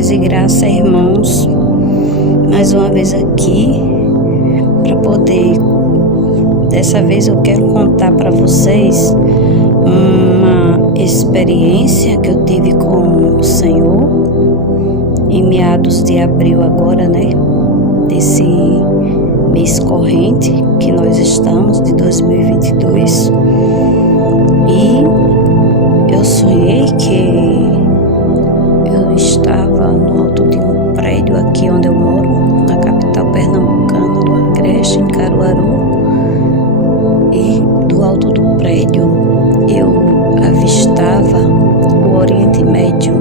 Paz e graça, irmãos, mais uma vez aqui para poder, dessa vez eu quero contar para vocês uma experiência que eu tive com o Senhor em meados de abril agora, né, desse mês corrente que nós estamos, de 2022, e eu sonhei que eu estava no alto de um prédio aqui onde eu moro, na capital pernambucana do Agreste, em Caruaru, e do alto do prédio eu avistava o Oriente Médio.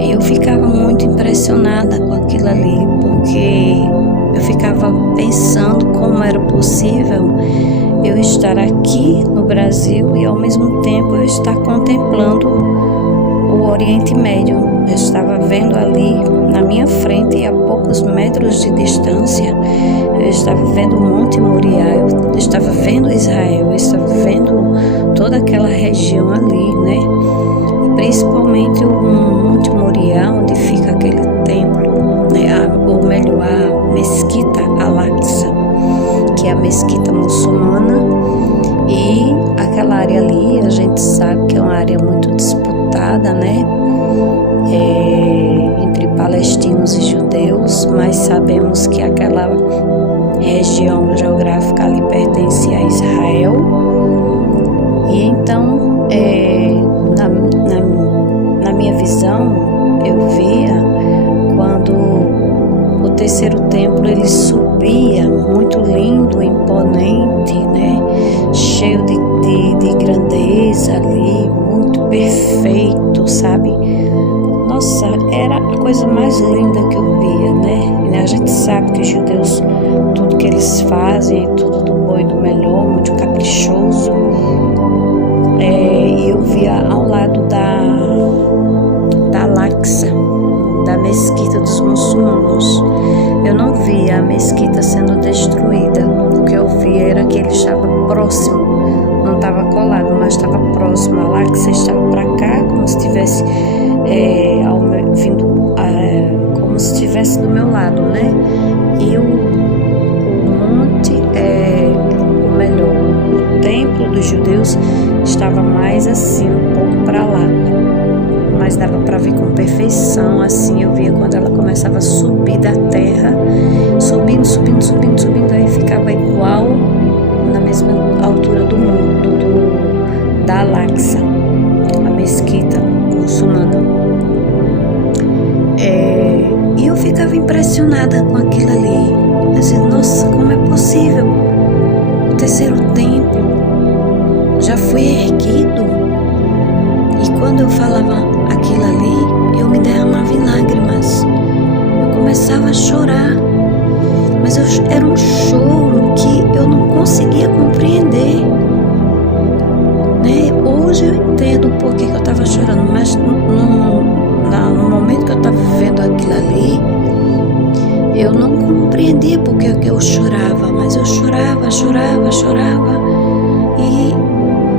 E eu ficava muito impressionada com aquilo ali, porque eu ficava pensando como era possível eu estar aqui no Brasil e ao mesmo tempo eu estar contemplando o Oriente Médio. Eu estava vendo ali na minha frente, e a poucos metros de distância, eu estava vendo o Monte Moriá, eu estava vendo Israel, eu estava vendo toda aquela região ali, né? E principalmente o Monte Moriá, onde fica aquele templo, né? Ou melhor, a Mesquita Al-Aqsa, que é a mesquita muçulmana. E aquela área ali, a gente sabe que é uma área muito disputada, né? Entre palestinos e judeus, mas sabemos que aquela região geográfica ali pertence a Israel. E então, na minha visão, eu via quando o terceiro templo ele subia, muito lindo, imponente, né? Cheio de grandeza ali, muito perfeito, sabe? Nossa, era a coisa mais linda que eu via, né? E a gente sabe que os judeus, tudo que eles fazem, tudo do bom e do melhor, muito caprichoso. E eu via ao lado da Al-Aqsa, da mesquita dos muçulmanos. Eu não via a mesquita sendo destruída. O que eu via era que ele estava próximo, não estava colado, mas estava próximo. A Al-Aqsa estava para cá, como se estivesse como se estivesse do meu lado, né? E o monte, o templo dos judeus estava mais assim, um pouco para lá, mas dava para ver com perfeição. Assim, eu via quando ela começava a subir da terra, subindo, aí ficava igual na mesma altura do mundo, da Al-Aqsa, a mesquita muçulmana. E eu ficava impressionada com aquilo ali. Eu dizia, nossa, como é possível? O terceiro templo já foi erguido. E quando eu falava aquilo ali, eu me derramava em lágrimas. Eu começava a chorar. Mas era um choro que eu não conseguia compreender, né? Hoje eu entendo o porquê que eu estava chorando, mas no momento que eu estava vivendo aquilo ali, eu não compreendia porque que eu chorava, mas eu chorava. E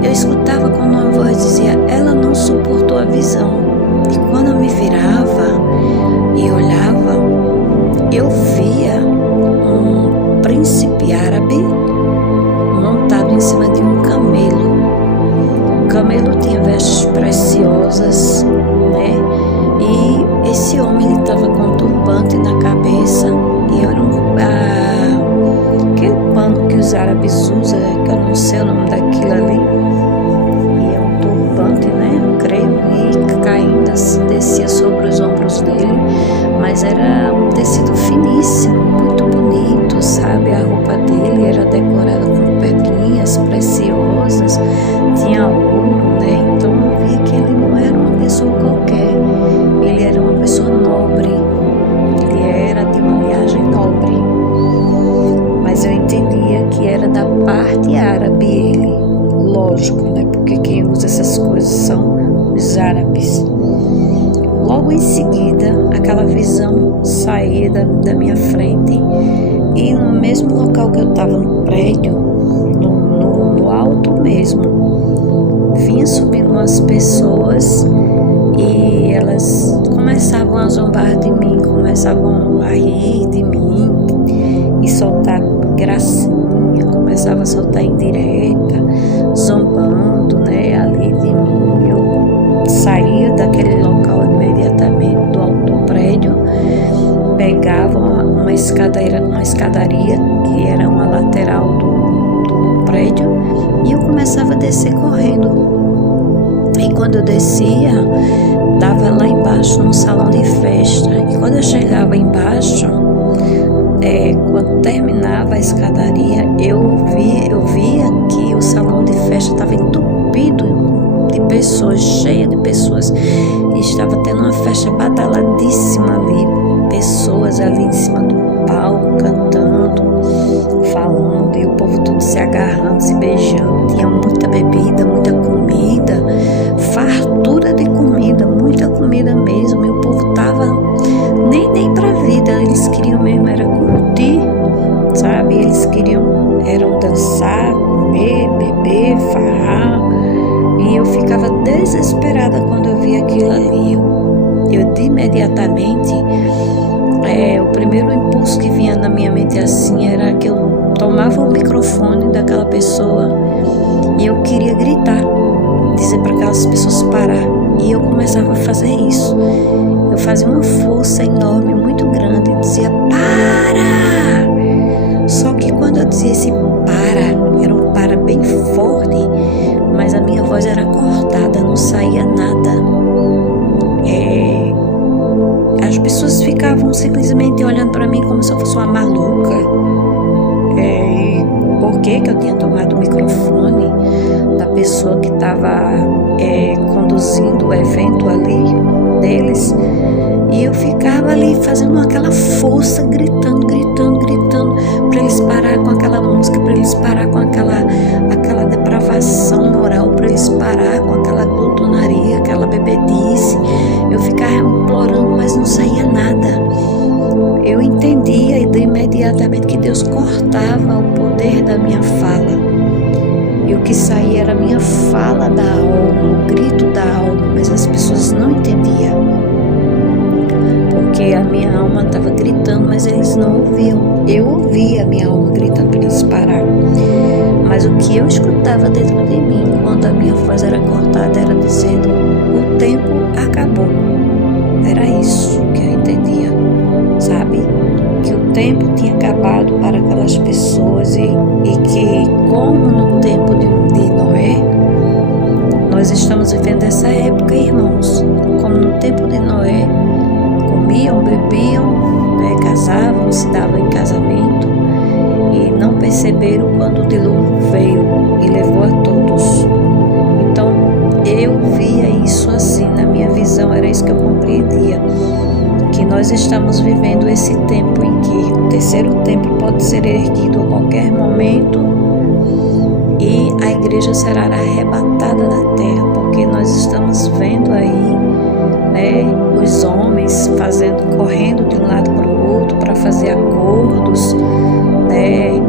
eu escutava quando uma voz dizia, ela não suportou a visão. E quando eu me virava e olhava, eu via um príncipe árabe montado em cima de um camelo. O camelo tinha vestes preciosas, né? E esse homem, ele estava com um turbante na cabeça, e era aquele pano que os árabes usam, que eu não sei o nome daquilo ali, e é um turbante, né? Eu creio, e caindo assim, descia sobre os ombros dele, mas era um tecido finíssimo, muito bonito, sabe? A roupa dele era decorada com pedrinhas preciosas, tinha ouro, né? Então eu via que ele não era uma pessoa qualquer, ele era uma pessoa nobre, ele era de uma linhagem nobre, mas eu entendia que era da parte árabe ele, lógico, né? Porque quem usa essas coisas são os árabes. Logo em seguida, aquela visão saía da minha frente, e no mesmo local que eu estava no prédio, no alto mesmo, vinha subindo umas pessoas, e elas, como começavam a zombar de mim, começavam a rir de mim e soltar gracinha, começava a soltar indireta, zombando, né, ali de mim. Eu saía daquele local imediatamente do alto do prédio, pegava uma escadaria que era uma lateral do prédio, e eu começava a descer correndo. E quando eu descia, dava lá embaixo no salão de festa. E quando eu chegava embaixo, quando terminava a escadaria, eu via que o salão de festa estava entupido de pessoas, cheio de pessoas. E estava tendo uma festa badaladíssima ali, pessoas ali em cima do palco, cantando, falando, e o povo todo se agarrando, se beijando. Tinha muita bebida, muita comida, fartura de comida, muita comida mesmo. E o povo tava nem pra vida, eles queriam mesmo era curtir, sabe? Eles eram dançar, comer, beber, farrar. E eu ficava desesperada quando eu via aquilo ali. Eu de imediatamente, o primeiro impulso que vinha na minha mente assim era que eu tomava o microfone daquela pessoa e eu queria gritar, dizer para aquelas pessoas parar. E eu começava a fazer isso. Eu fazia uma força enorme, muito grande, e dizia: para! Só que quando eu dizia esse para, era um para bem forte, mas a minha voz era cortada, não saía nada. As pessoas ficavam simplesmente olhando para mim como se eu fosse uma maluca. Por que eu tinha tomado o microfone da pessoa que estava conduzindo o evento ali deles? E eu ficava ali fazendo aquela força, gritando, para eles parar com aquela música, para eles parar com aquela depravação moral, para eles parar com aquela glutonaria, aquela bebedice. Eu ficava implorando, mas não saía nada. Eu entendia imediatamente que Deus cortava o poder da minha fala. E o que saía era a minha fala da alma, o grito da alma, mas as pessoas não entendiam. Porque a minha alma estava gritando, mas eles não ouviam. Eu ouvia a minha alma gritando para eles parar. Mas o que eu escutava dentro de mim, quando a minha voz era cortada, era dizendo: o tempo acabou. Era isso que eu entendia, sabe? Que o tempo tinha acabado para aquelas pessoas e que, como no tempo de Noé, nós estamos vivendo essa época, irmãos. Como no tempo de Noé, comiam, bebiam, né, casavam, se davam em casamento e não perceberam quando o dilúvio veio e levou a todos. Então eu via isso assim, na minha visão era isso que eu compreendia, que nós estamos vivendo esse tempo em que o terceiro templo pode ser erguido a qualquer momento e a igreja será arrebatada da terra, porque nós estamos vendo aí, né, os homens correndo de um lado para o outro para fazer acordos, né,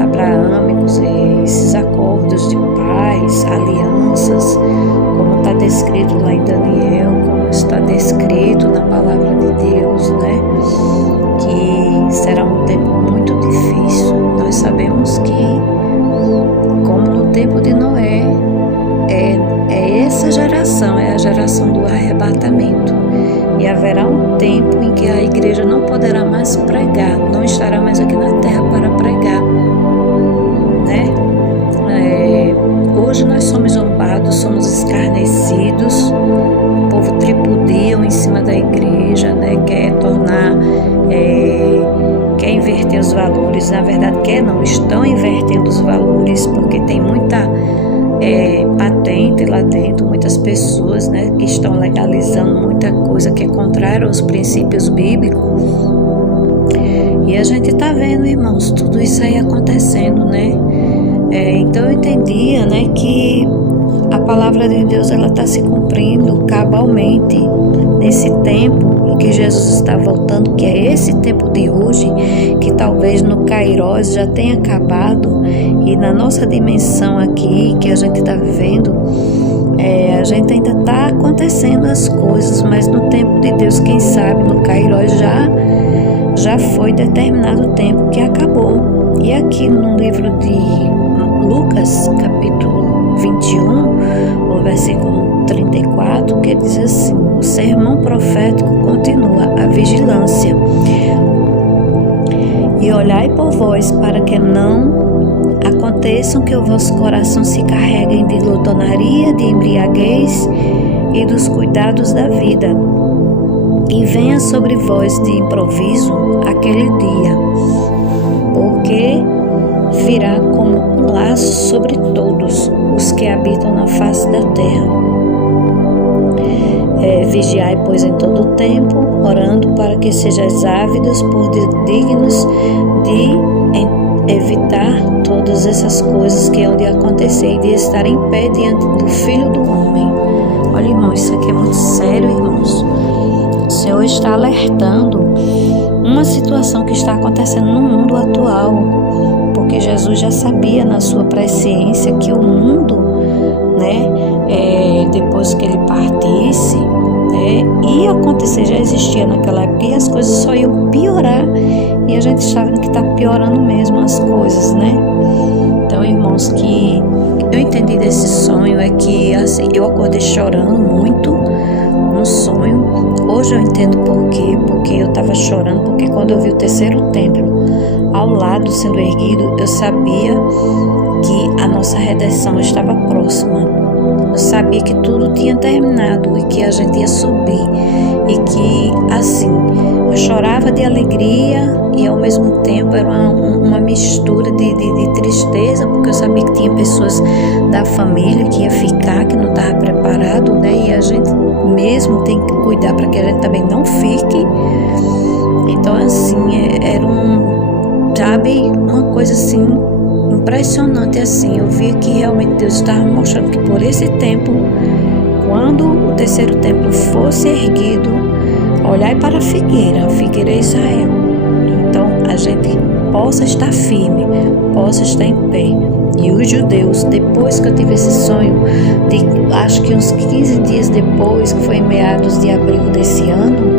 abraâmicos, esses acordos de paz, alianças, como está descrito lá em Daniel, como está descrito na palavra de Deus, né, que será um tempo muito difícil. Nós sabemos que, como no tempo de Noé, essa geração é a geração do arrebatamento, e haverá um tempo em que a igreja não poderá mais pregar, não estará mais aqui na terra para pregar, né? Hoje nós somos zombados, somos escarnecidos, o povo tripudia em cima da igreja, né? Quer inverter os valores, na verdade estão invertendo os valores, porque tem muita patente lá dentro, muitas pessoas, né, que estão legalizando muita coisa que é contrária aos princípios bíblicos. E a gente está vendo, irmãos, tudo isso aí acontecendo, né? Então eu entendia, né, que a palavra de Deus ela está se cumprindo cabalmente nesse tempo em que Jesus está voltando, que é esse tempo de hoje, que talvez no Kairos já tenha acabado, e na nossa dimensão aqui que a gente está vivendo, a gente ainda está acontecendo as coisas, mas no tempo de Deus, quem sabe, no Kairos já foi determinado o tempo que acabou. E aqui no livro de Lucas, capítulo 21, o versículo 34, que diz assim: o sermão profético continua, a vigilância. E olhai por vós, para que não aconteçam que o vosso coração se carregue de glutonaria, de embriaguez e dos cuidados da vida, e venha sobre vós de improviso aquele dia, porque virá como um laço sobre todos os que habitam na face da terra. Vigiai, pois, em todo o tempo, orando para que sejais ávidos por dignos de evitar todas essas coisas que hão de acontecer e de estar em pé diante do Filho do Homem. Olha, irmãos, isso aqui é muito sério, irmãos. O Senhor está alertando uma situação que está acontecendo no mundo atual, porque Jesus já sabia na sua presciência que o mundo, depois que ele partisse, ia acontecer, já existia naquela época, e as coisas só iam piorar, e a gente está vendo que está piorando mesmo as coisas, Então, irmãos, que eu entendi desse sonho é que, assim, eu acordei chorando muito no sonho. Hoje eu entendo por quê, porque eu estava chorando, porque quando eu vi o terceiro templo ao lado sendo erguido, eu sabia que a nossa redenção estava próxima. Eu sabia que tudo tinha terminado e que a gente ia subir, e que, assim, eu chorava de alegria e ao mesmo tempo era uma mistura de tristeza, porque eu sabia que tinha pessoas da família que ia ficar, que não estava preparado, e a gente mesmo tem que cuidar para que a gente também não fique. Então, assim, era uma coisa assim impressionante, assim. Eu vi que realmente Deus estava mostrando que por esse tempo, quando o terceiro templo fosse erguido, olhai para a figueira é Israel. Então a gente possa estar firme, possa estar em pé. E os judeus, depois que eu tive esse sonho, acho que uns 15 dias depois, que foi em meados de abril desse ano,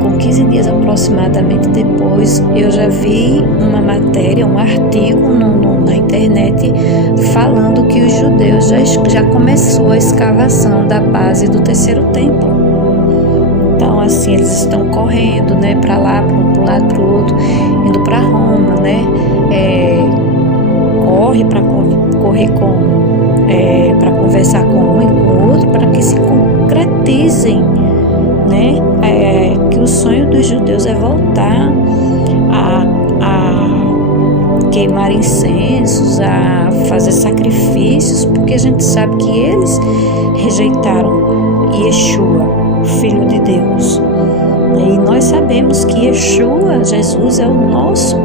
com 15 dias aproximadamente depois, eu já vi uma matéria, um artigo na internet falando que os judeus já começou a escavação da base do terceiro templo. Então, assim, eles estão correndo, para lá, para um lado, para o outro, indo para Roma, corre para correr para conversar com um e com o outro, para que se concretizem, que o sonho dos judeus é voltar a queimar incensos, a fazer sacrifícios, porque a gente sabe que eles rejeitaram Yeshua, o Filho de Deus. E nós sabemos que Yeshua, Jesus, é o nosso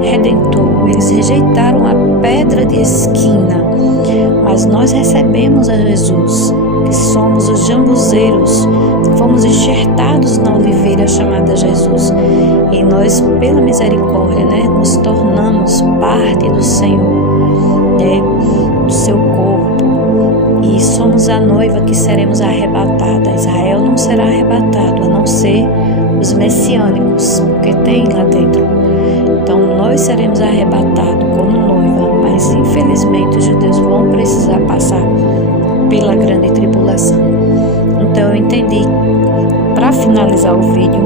Redentor. Eles rejeitaram a pedra de esquina, mas nós recebemos a Jesus, que somos os jambuzeiros, fomos enxertados na oliveira chamada Jesus, e nós, pela misericórdia, nos tornamos parte do Senhor, do seu corpo, e somos a noiva que seremos arrebatada. Israel não será arrebatado, a não ser os messiânicos, porque tem lá dentro. Então nós seremos arrebatados como noiva, mas infelizmente os judeus vão precisar passar pela grande tribulação. Então eu entendi, para finalizar o vídeo,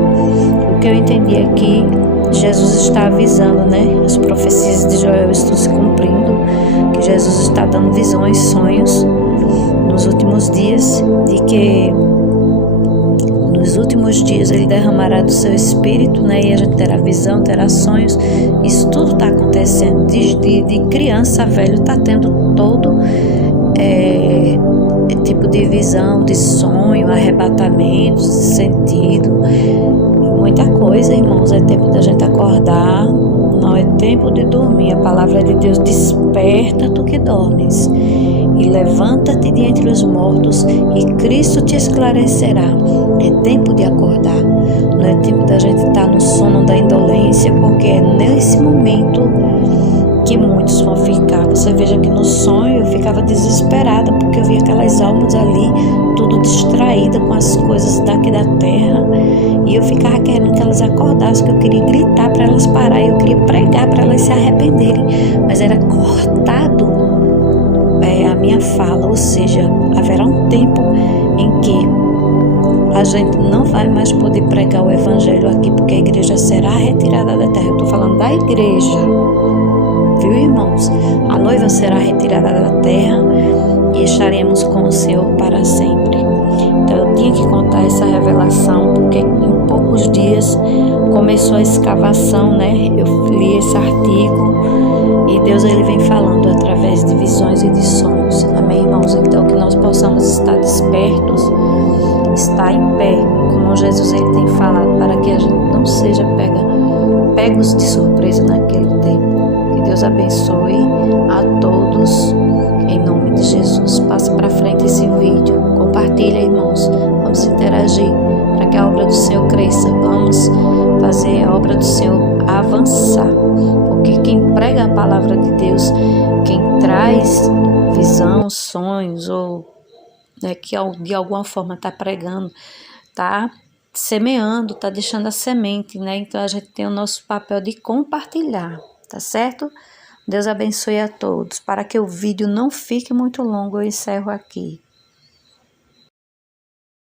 o que eu entendi é que Jesus está avisando, as profecias de Joel estão se cumprindo, que Jesus está dando visões, sonhos nos últimos dias, de que nos últimos dias ele derramará do seu espírito, e a gente terá visão, terá sonhos. Isso tudo está acontecendo, de criança a velho está tendo todo tipo de visão, de sonho, arrebatamentos, de sentido, muita coisa, irmãos. É tempo da gente acordar, não é tempo de dormir. A palavra de Deus: desperta tu que dormes e levanta-te de entre os mortos, e Cristo te esclarecerá. É tempo de acordar, não é tempo da gente estar no sono da indolência, porque é nesse momento que muitos vão ficar. Você veja que no sonho eu ficava desesperada, porque eu via aquelas almas ali, tudo distraída com as coisas daqui da terra, e eu ficava querendo que elas acordassem, que eu queria gritar para elas pararem, eu queria pregar para elas se arrependerem, mas era cortado a minha fala, ou seja, haverá um tempo em que a gente não vai mais poder pregar o evangelho aqui, porque a igreja será retirada da terra. Eu estou falando da igreja, viu, irmãos? A noiva será retirada da terra e estaremos com o Senhor para sempre. Então eu tinha que contar essa revelação, porque em poucos dias começou a escavação, né? Eu li esse artigo e Deus ele vem falando através de visões e de sonhos. Amém, irmãos? Então que nós possamos estar despertos, estar em pé, como Jesus ele tem falado, para que a gente não seja pegos de surpresa naquele tempo. Que Deus abençoe a todos, em nome de Jesus. Passa para frente esse vídeo, compartilha, irmãos, vamos interagir para que a obra do Senhor cresça, vamos fazer a obra do Senhor avançar, porque quem prega a palavra de Deus, quem traz visão, sonhos, ou que de alguma forma está pregando, está semeando, está deixando a semente, né? Então a gente tem o nosso papel de compartilhar, tá certo? Deus abençoe a todos. Para que o vídeo não fique muito longo, eu encerro aqui.